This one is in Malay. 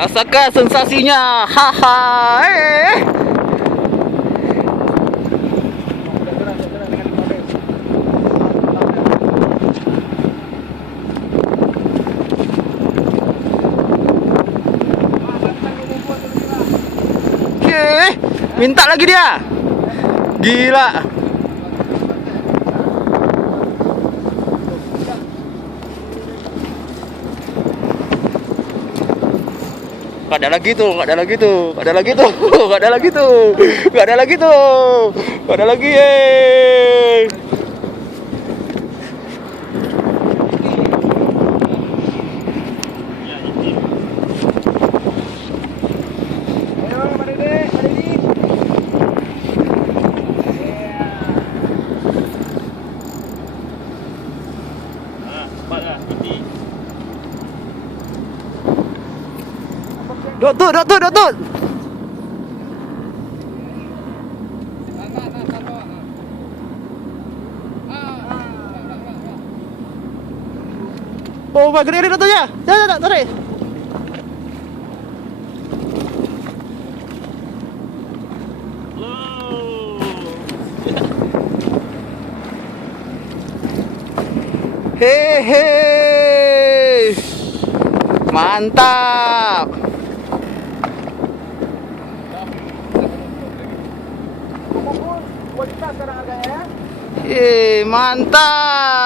Rasakan sensasinya. Haha. Minta lagi dia. Gila. Gak ada lagi tuh, gak ada lagi tuh, gak ada lagi tuh, gak ada lagi tuh, gak ada lagi tuh, gak ada lagi. Dot tut. Oh, Pak, gede dotnya. Ya, tarik. Hehe. Mantap. Mantap.